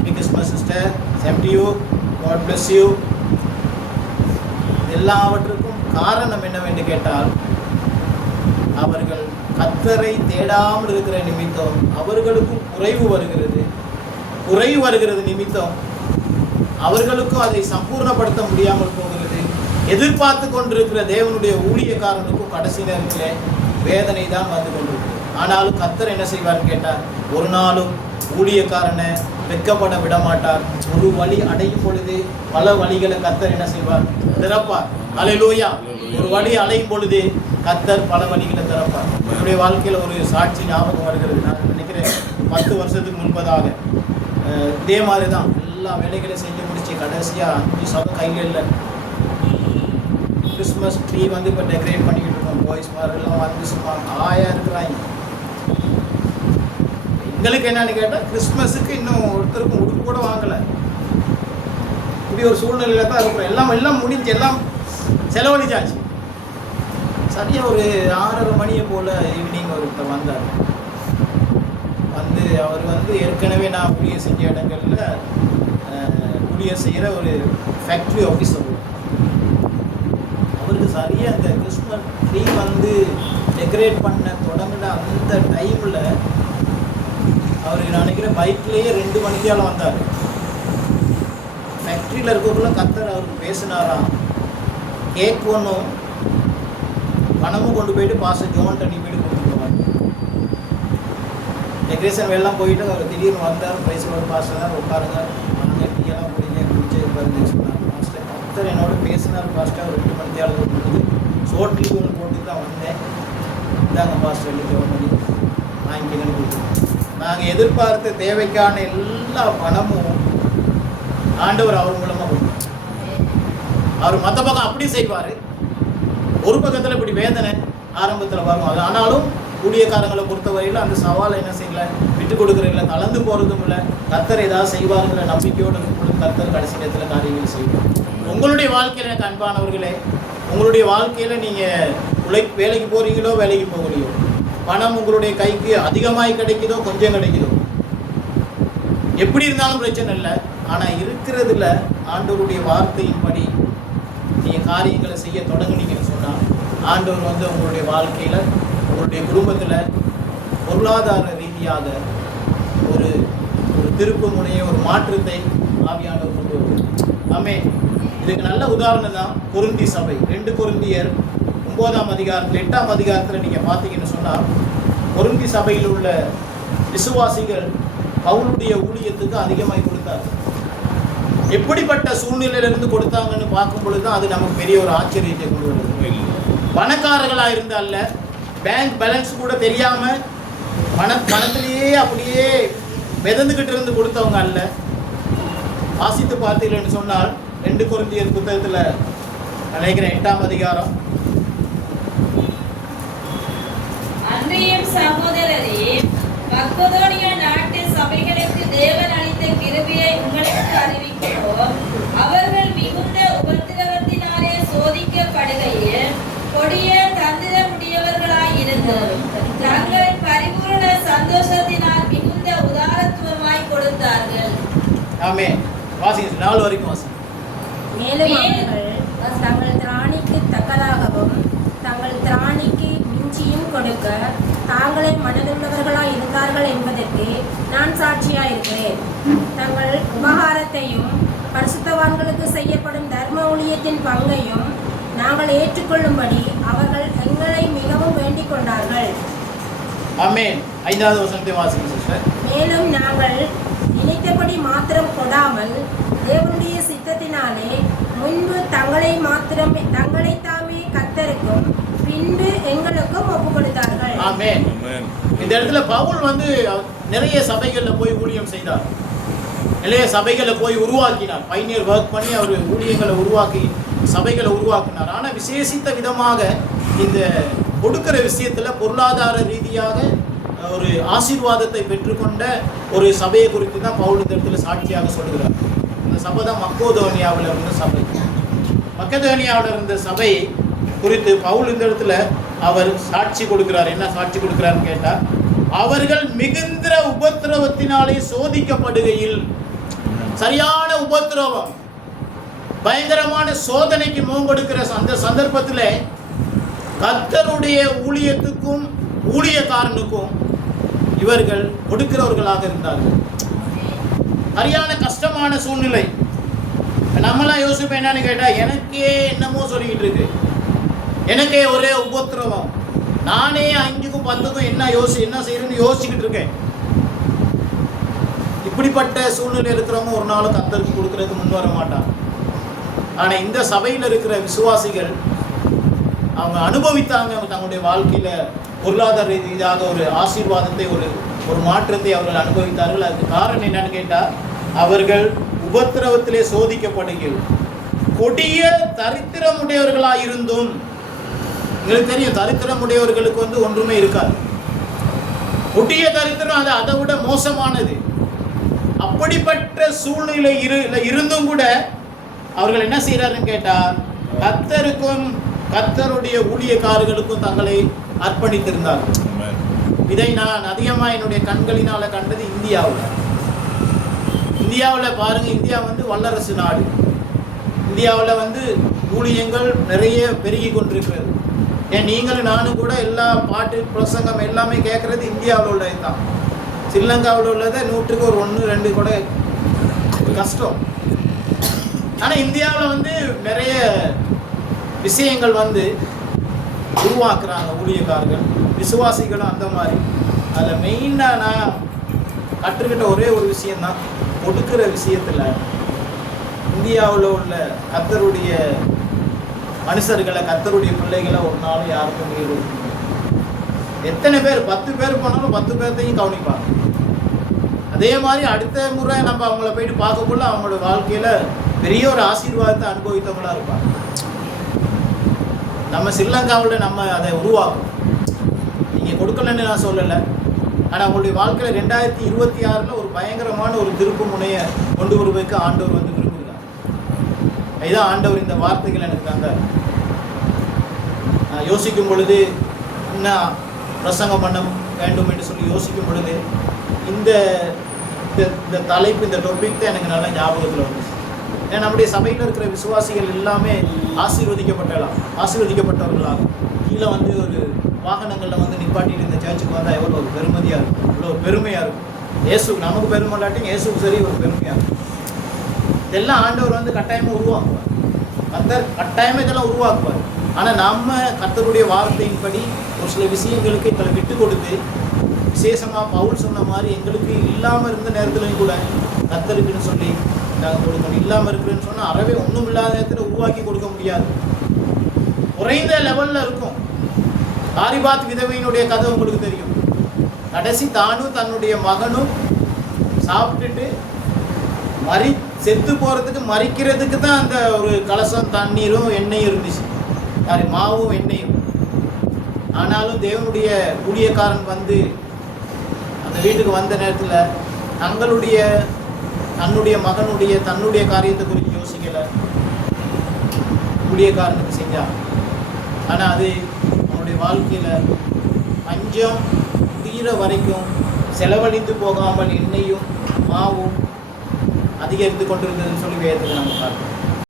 Happy Christmas sister. Same to you. God bless you. எல்லாவற்றுக்கும் காரணம் என்னவென்று கேட்டால், அவர்கள் கர்த்தரை தேடாமல் இருக்கிற நிமித்தம் அவர்களுக்கும் குறைவு வருகிறது நிமித்தம் அவர்களுக்கும் அதை சம்பூர்ணப்படுத்த முடியாமல் போகிறது. எதிர்பார்த்து கொண்டிருக்கிற தேவனுடைய ஊழியக்காரனுக்கும் கடைசி நேரத்தில் வேதனை தான் வந்து கொண்டிருக்கு. ஆனாலும் கர்த்தர் என்ன செய்வார்னு கேட்டால், ஒரு நாளும் ஊழியக்காரனை வெட்கப்பட விட மாட்டார். ஒரு வழி அடையும் பொழுது பல வழிகளை கர்த்தர் என்ன செய்வார்? திறப்பார். அல்லேலூயா. ஒரு வழி அடையும் பொழுது கர்த்தர் பல வழிகளை திறப்பார். என்னுடைய வாழ்க்கையில் ஒரு சாட்சி ஞாபகம் வருகிறது. நான் நினைக்கிறேன் 10 வருஷத்துக்கு முன்பதாக இதே மாதிரி தான் எல்லா வேலைகளையும் செஞ்சு முடிச்சு கடைசியாக 5 சதம் கையில் இல்லை. கிறிஸ்மஸ் ட்ரீ வந்து இப்போ டெக்கரேட் பண்ணிக்கிட்டு இருக்கோம். பாய்ஸ் மாதிரிலாம் வந்து சும்மா ஆயாக இருக்கிறாங்க. எங்களுக்கு என்னன்னு கேட்டால், கிறிஸ்மஸுக்கு இன்னும் ஒருத்தருக்கும் உடுப்பு கூட வாங்கலை. இப்படி ஒரு சூழ்நிலையில் தான் இருக்கிறோம். எல்லாம் முடிஞ்சு எல்லாம் செலவழிச்சாச்சு. சரியாக ஒரு 6:30 மணியை போல் ஈவினிங் ஒருத்தர் வந்தார். வந்து அவர் வந்து ஏற்கனவே நான் ஊழியர் செஞ்ச இடங்களில் ஊழியர் செய்கிற ஒரு ஃபேக்ட்ரி ஆஃபீஸர். அவருக்கு சரியாக அந்த கிறிஸ்மஸ் ட்ரீ வந்து டெக்கரேட் பண்ண தொடங்கின அந்த டைமில் அவர் நினைக்கிறேன் பைக்லேயே 2 மணிக்கால வந்தார். ஃபேக்ட்ரியில் இருக்கக்குள்ள கர்த்தர் அவருக்கு பேசினாராம். கேக் ஒன்றும் பணமும் கொண்டு போயிட்டு பாஸ்டர் ஜோன் தண்ணி போயிட்டு கொடுத்துட்டு போவார். டெக்கரேஷன் எல்லாம் போயிட்டு அவர் திடீர்னு வந்தார். பிரைஸோட பாஸ்டர் தான் உட்காருங்க, வாங்க டீயெல்லாம் குடிச்சு பாருங்க சொன்னார். பாஸ்டர் கர்த்தர் என்னோட பேசினார். பாஸ்டர் 2 மணிக்கால கொடுத்து சோட்லி ஒன்று போட்டு தான் வந்தேன். இதாங்க பாஸ்டர் இல்லை ஜோன் பண்ணி வாங்கிக்கணும்னு கொடுத்து, நாங்கள் எதிர்பார்த்த தேவைக்கான எல்லா பணமும் ஆண்டவர் அவர் மூலமாக கொடுத்தார். அவர் மற்ற பக்கம் அப்படி செய்வார். ஒரு பக்கத்தில் இப்படி வேதனை ஆரம்பத்தில் வரும். அது ஆனாலும் ஊழியக்காரங்களை பொறுத்தவரையில் அந்த சவாலை என்ன செய்யலை, விட்டு கொடுக்குறீங்கள, கலந்து போகிறதும் இல்லை. கர்த்தர் ஏதாவது செய்வாருங்கிற நம்பிக்கையோடு இருக்கும். கர்த்தர் கடைசி நேரத்தில் காரியங்கள் செய்வார். உங்களுடைய வாழ்க்கையில் எனக்கு அன்பானவர்களே, உங்களுடைய வாழ்க்கையில் நீங்கள் வேலைக்கு போகிறீங்களோ வேலைக்கு போகலையோ, பணம் உங்களுடைய கைக்கு அதிகமாக கிடைக்குதோ கொஞ்சம் கிடைக்குதோ, எப்படி இருந்தாலும் பிரச்சனை இல்லை. ஆனால் இருக்கிறதுல ஆண்டவருடைய வார்த்தையின்படி நீங்கள் காரியங்களை செய்ய தொடங்குனீங்கன்னு சொன்னால், ஆண்டவர் வந்து உங்களுடைய வாழ்க்கையில், உங்களுடைய குடும்பத்தில் பொருளாதார ரீதியாக ஒரு திருப்பு முனையை, ஒரு மாற்றத்தை ஆவியானவர் கொண்டு வருவார். ஆமென். இதுக்கு நல்ல உதாரணம் தான் கொரிந்தி சபை. 2 கொரிந்தியர் 9ஆம் அதிகாரத்தில் 8ஆம் அதிகாரத்தில் நீங்கள் பார்த்தீங்கன்னு சொன்னால், கொரிந்தி சபையில் உள்ள விசுவாசிகள் பவுலுடைய ஊழியத்துக்கு அதிகமாக கொடுத்தார். எப்படிப்பட்ட சூழ்நிலையிலிருந்து கொடுத்தாங்கன்னு பார்க்கும் பொழுது தான் அது நமக்கு பெரிய ஒரு ஆச்சரியத்தை கொண்டு வருது. பணக்காரர்களாக இருந்தால பேங்க் பேலன்ஸ் கூட தெரியாமல் பணத்திலேயே அப்படியே மிதந்துக்கிட்டு இருந்து கொடுத்தவங்க அல்ல. வாசித்து பார்த்தீங்கன்னு சொன்னால் 2 கொரிந்தியர் புத்தகத்தில் நினைக்கிறேன் 8ஆம் அதிகாரம். அன்றியும் சகோதரரே, மக்கெதோனியா நாட்டு சபைகளுக்கு தேவன் அளித்த கிருபையை உங்களுக்கு அறிவிக்கிறோம். அவர்கள் மிகுந்த உபத்திரவத்தினாலே சோதிக்கப்படுகையில் கொடிய தந்திரமுடையவர்களாயிருந்து தங்கள் பரிபூரண சந்தோஷத்தினால் மிகுந்த உதாரத்துவமாய் கொடுத்தார்கள். ஆமென். வாசிங்க 4 வரைக்கும் வாசிங்க. மேலும் அவர்கள் தங்கள் திராணிக்கு தக்கதாகவும் தங்கள் திராணிக்கு மிஞ்சியும் கொடுக்க தாங்களே மனதுள்ளவர்களாய் இருந்தார்கள் என்பதற்கு நான் சாட்சியாயிருக்கிறேன். தங்கள் உபகாரத்தையும் பரிசுத்தவான்களுக்கு செய்யப்படும் தர்ம ஊழியத்தின் பங்கையும் நாங்கள் ஏற்றுக்கொள்ளும்படி அவர்கள் எங்களை மிகவும் வேண்டிக் கொண்டார்கள். ஆமென். 5வது வசனத்தை வாசிங்க சிஸ்டர். மேலும் நாங்கள் நினைத்தபடி மாத்திரம் கொடாமல் தேவனுடைய சித்தத்தினாலே முன்பு தங்களை தாமே கர்த்தருக்கும் பின்பு எங்களுக்கும் ஒப்பு கொடுத்தார்கள். ஆமென். இந்த இடத்துல பவுல் வந்து நிறைய சபைகளில் போய் ஊழியம் செய்தார். நிறைய சபைகளை போய் உருவாக்கினார். பைனியர் ஒர்க் பண்ணி அவர் ஊழியங்களை உருவாக்கி சபைகளை உருவாக்கினார். ஆனால் விசேஷித்த விதமாக இந்த கொடுக்கிற விஷயத்தில் பொருளாதார ரீதியாக ஒரு ஆசீர்வாதத்தை பெற்றுக்கொண்ட ஒரு சபையை குறித்து தான் பவுல் இந்த இடத்துல சாட்சியாக சொல்லுகிறார். அந்த சபை தான் மக்கெதோனியாவில் இருந்த சபை. மக்கெதோனியாவில் இருந்த சபை குறித்து பவுல் இந்த இடத்துல அவர் சாட்சி கொடுக்கிறார். என்ன சாட்சி கொடுக்கிறார்னு கேட்டால், அவர்கள் மிகுந்த உபத்திரவத்தினாலே சோதிக்கப்படுகையில், சரியான உபத்திரவம், பயங்கரமான சோதனைக்கு முகங்கொடுக்கிற அந்த சந்தர்ப்பத்தில் கர்த்தருடைய ஊழியத்துக்கும் ஊழியக்காரனுக்கும் இவர்கள் கொடுக்கிறவர்களாக இருந்தார்கள். சரியான கஷ்டமான சூழ்நிலை. நம்மளாம் யோசிப்போம் என்னன்னு கேட்டால், எனக்கே என்னமோ சொல்லிக்கிட்டு இருக்கு, எனக்கே ஒரே உபத்திரவம், நானே 5க்கும் 10க்கும் என்ன செய்யணும்னு யோசிச்சுக்கிட்டு இருக்கேன். இப்படிப்பட்ட சூழ்நிலை இருக்கிறவங்க ஒரு நாளும் கர்த்தருக்கு கொடுக்கறதுக்கு முன் வர மாட்டாங்க. ஆனால் இந்த சபையில் இருக்கிற விசுவாசிகள் அவங்க அனுபவித்தாங்க. அவங்க தங்களுடைய வாழ்க்கையில் பொருளாதார ரீதியாக ஒரு ஆசீர்வாதத்தை, ஒரு மாற்றத்தை அவர்கள் அனுபவித்தார்கள். அதுக்கு காரணம் என்னன்னு கேட்டால், அவர்கள் உபத்திரவத்திலே சோதிக்கப்படுகிறது. கொடிய தரித்திரமுடையவர்களாக இருந்தும், உங்களுக்கு தெரியும் தரித்திரமுடையவர்களுக்கு ஒன்றுமே இருக்காது. கொடிய தரித்திரம் அது அதை விட மோசமானது. அப்படிப்பட்ட சூழ்நிலை இருந்தும் கூட அவர்கள் என்ன செய்கிறாருன்னு கேட்டால், கர்த்தருக்கும் கர்த்தருடைய ஊழியக்காரர்களுக்கும் தங்களை அர்ப்பணித்திருந்தார்கள். இதை நான் அதிகமாக என்னுடைய கண்களினால் கண்டது இந்தியாவில் பாருங்க. இந்தியா வல்லரசு நாடு. இந்தியாவில் ஊழியங்கள் நிறைய பெருகி கொண்டிருக்கிறது. ஏன் நீங்களும் நானும் கூட எல்லா பாட்டு பிரசங்கம் எல்லாமே கேட்குறது இந்தியாவில் உள்ளது தான். ஸ்ரீலங்காவில் உள்ளதை 100க்கு 1 2 கூட கஷ்டம். ஆனால் இந்தியாவில் நிறைய விஷயங்கள் உருவாக்குறாங்க ஊழியக்காரர்கள், விசுவாசிகளும் அந்த மாதிரி. அதில் மெயினாக நான் கற்றுக்கிட்ட ஒரே ஒரு விஷயந்தான், கொடுக்குற விஷயத்தில் இந்தியாவில் உள்ள கர்த்தருடைய மனுஷர்களை, கர்த்தருடைய பிள்ளைகளை ஒரு நாள் யாருக்கும் மீறு. எத்தனை பேர் 10 பேர் போனாலும் 10 பேர்த்தையும் கவனிப்பாங்க. அதே மாதிரி அடுத்த முறை நம்ம அவங்கள போயிட்டு பார்க்கக்குள்ள அவங்களோட வாழ்க்கையில் பெரிய ஒரு ஆசீர்வாதத்தை அனுபவித்தவங்களாக இருப்பாங்க. நம்ம ஸ்ரீலங்காவில் நம்ம அதை உருவாக்கும். நீங்கள் கொடுக்கலன்னு நான் சொல்லலை, ஆனால் அவங்களுடைய வாழ்க்கையில் 2026 ஒரு பயங்கரமான ஒரு திருப்பு முனையை கொண்டு வருவதற்கு ஆண்டவர் விரும்புகிறார். இதுதான் ஆண்டவர் இந்த வார்த்தைகள் எனக்கு தந்தார். நான் யோசிக்கும் பொழுது, இன்னும் பிரசங்கம் பண்ண வேண்டும் என்று சொல்லி யோசிக்கும் பொழுது இந்த தலைப்பு, இந்த டாபிக் தான் எனக்கு நல்ல ஞாபகத்தில் வந்துச்சு. ஏன்னா நம்முடைய சபையில் இருக்கிற விசுவாசிகள் எல்லாமே ஆசீர்வதிக்கப்பட்டவர்களாக கீழே ஒரு வாகனங்களில் நிப்பாட்டிட்டு இந்த சர்ச்சுக்கு வந்தால் எவ்வளோ ஒரு பெருமதியாக இருக்கும், எவ்வளோ ஒரு பெருமையாக இருக்கும். இயேசுக்கு நமக்கு பெருமை இல்லாட்டி இயேசுக்கு சரி ஒரு பெருமையாக இருக்கும். இதெல்லாம் ஆண்டவர் கட்டாயமாக உருவாக்குவார். கர்த்தர் கட்டாயமாக இதெல்லாம் உருவாக்குவார். ஆனால் நம்ம கர்த்தருடைய வார்த்தையின்படி ஒரு சில விஷயங்களுக்கு எங்களை விட்டு கொடுத்து, விசேஷமாக பவுல் சொன்ன மாதிரி எங்களுக்கு இல்லாமல் இருந்த நேரத்துலையும் கூட கர்த்தருக்குன்னு சொல்லி நாங்கள் கொடுக்கணும். இல்லாமல் இருக்குன்னு சொன்னால் அறவே ஒன்றும் இல்லாத நேரத்தில் உருவாக்கி கொடுக்க முடியாது. குறைந்த லெவலில் இருக்கும். காரிபாத் விதவையினுடைய கதை உங்களுக்கு தெரியும். கடைசி தானும் தன்னுடைய மகனும் சாப்பிட்டுட்டு செத்து போகிறதுக்கு மறிக்கிறதுக்கு தான் அந்த ஒரு கலசம் தண்ணீரும் எண்ணெயும் இருந்துச்சு, மாவும் எண்ணெயும். ஆனாலும் தேவனுடைய ஊழியக்காரன் அந்த வீட்டுக்கு வந்த நேரத்தில் தன்னுடைய மகனுடைய தன்னுடைய காரியத்தை குறித்து யோசிக்கலை, ஊழியக்காரனுக்கு செஞ்சான். ஆனால் அது அவனுடைய வாழ்க்கையில் பஞ்சம் தீர வரைக்கும் செலவழிந்து போகாமல் எண்ணெயும் மாவும் அதிகரித்து கொண்டிருந்ததுன்னு சொல்லி வேதத்தில் நம்ம பார்க்கணும்.